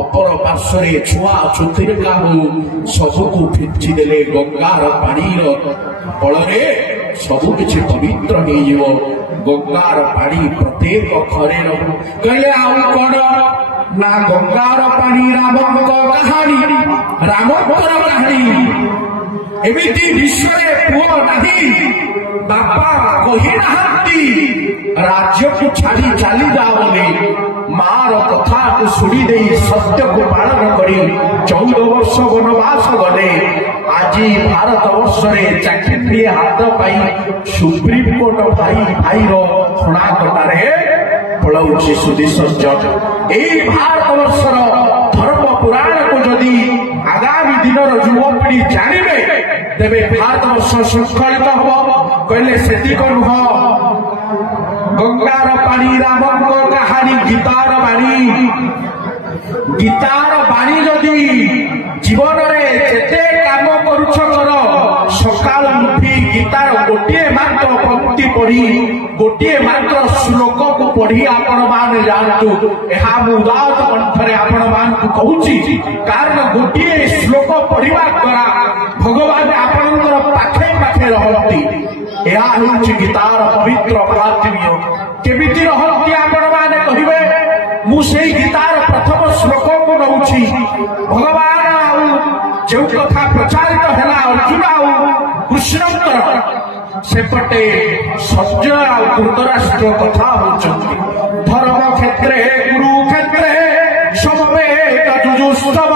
ଅପର ପାର୍ଶ୍ୱରେ ଛୁଆ ଚୁତିରିକା ହଉ ସବୁକୁ ଫିଞ୍ଚି ଦେଲେ ଗଙ୍ଗାର ପାଣିର ଫଳରେ ସବୁ କିଛି ପବିତ୍ର ହେଇଯିବ। ଗଙ୍ଗାର ପାଣି ପ୍ରତ୍ୟେକ ଘରେ ରହୁ। କହିଲେ ଆଉ କଣ ନା ଗଙ୍ଗାର ପାଣି ରାମଙ୍କ କାହାଣୀ, ରାମଙ୍କର କାହାଣୀ। ଏମିତି ବିଶ୍ୱରେ ପୁଅ ନାହିଁ, ବାପା କହିନାହାନ୍ତି ରାଜ୍ୟକୁ ଛାଡ଼ି ଚାଲିଯା ବୋଲି। ମାର କଥାକୁ ଶୁଣି ଦେଇ ସତ୍ୟକୁ ପାଳନ କରି 14 ବର୍ଷ ବନବାସ ଗଲେ। ଆଜି ଭାରତ ବର୍ଷରେ ଚାକିରିଏ ହାତ ପାଇ ସୁପ୍ରିମକୋର୍ଟ ଭାଇର ହଣା କଟାରେ ପଳାଉଛି ସୁଧୀ ସଜ୍ଜନ। ଏଇ ଭାରତ ବର୍ଷର ଧର୍ମ ପୁରାଣକୁ ଯଦି ଆଗାମୀ ଦିନର ଯୁବପିଢି ଜାଣିବେ ତେବେ ଭାରତ ବର୍ଷ ଶୃଙ୍ଖଳିତ ହବ। କହିଲେ ସେତିକ ନୁହଁ, ଗଙ୍ଗାର ପାଣି ରାମଙ୍କ କାହାଣୀ, ଗୀତାର ବାଣୀ। ଗୀତାର ବାଣୀ ଯଦି ଜୀବନରେ ଯେତେ କାମ କରୁଛ କର, ସକାଳ ଉଠି ଗୀତାର ଗୋଟିଏ ମାତ୍ର ପଂକ୍ତି ପଢି, ଗୋଟିଏ ମାତ୍ର ଶ୍ଲୋକକୁ ପଢି ଆପଣ ମାନେ ଯାଆନ୍ତୁ। ଏହା ମୁଁ ଉଦାତ୍ତ କଣ୍ଠରେ ଆପଣ ମାନଙ୍କୁ କହୁଛି, କାରଣ ଗୋଟିଏ ଶ୍ଲୋକ ପଢିବା ଦ୍ୱାରା ଭଗବାନ ଆପଣଙ୍କର ପାଖେ ପାଖେ ରହନ୍ତି। ଏହା ହେଉଛି ଗୀତାର ପବିତ୍ର ମହାତ୍ମ୍ୟ। କେମିତି ରହନ୍ତି ଆପଣ ମାନେ କହିବେ? ମୁଁ ସେଇ ଗୀତାର ପ୍ରଥମ ଶ୍ଲୋକକୁ ନଉଛି। ଭଗବାନ ଆଉ ଯେଉଁ କଥା ପ୍ରଚାରିତ ହେଲା ଅର୍ଜୁନ ଆଉ କୃଷ୍ଣଙ୍କର, ସେପଟେ ସଞ୍ଜୟ ଆଉ ଧୃତରାଷ୍ଟ୍ର କଥା ହଉଛନ୍ତି। ଧର୍ମ କ୍ଷେତ୍ରେ କୁରୁକ୍ଷେତ୍ରେ ସମବେତ ଯୁଯୁସ୍ତବ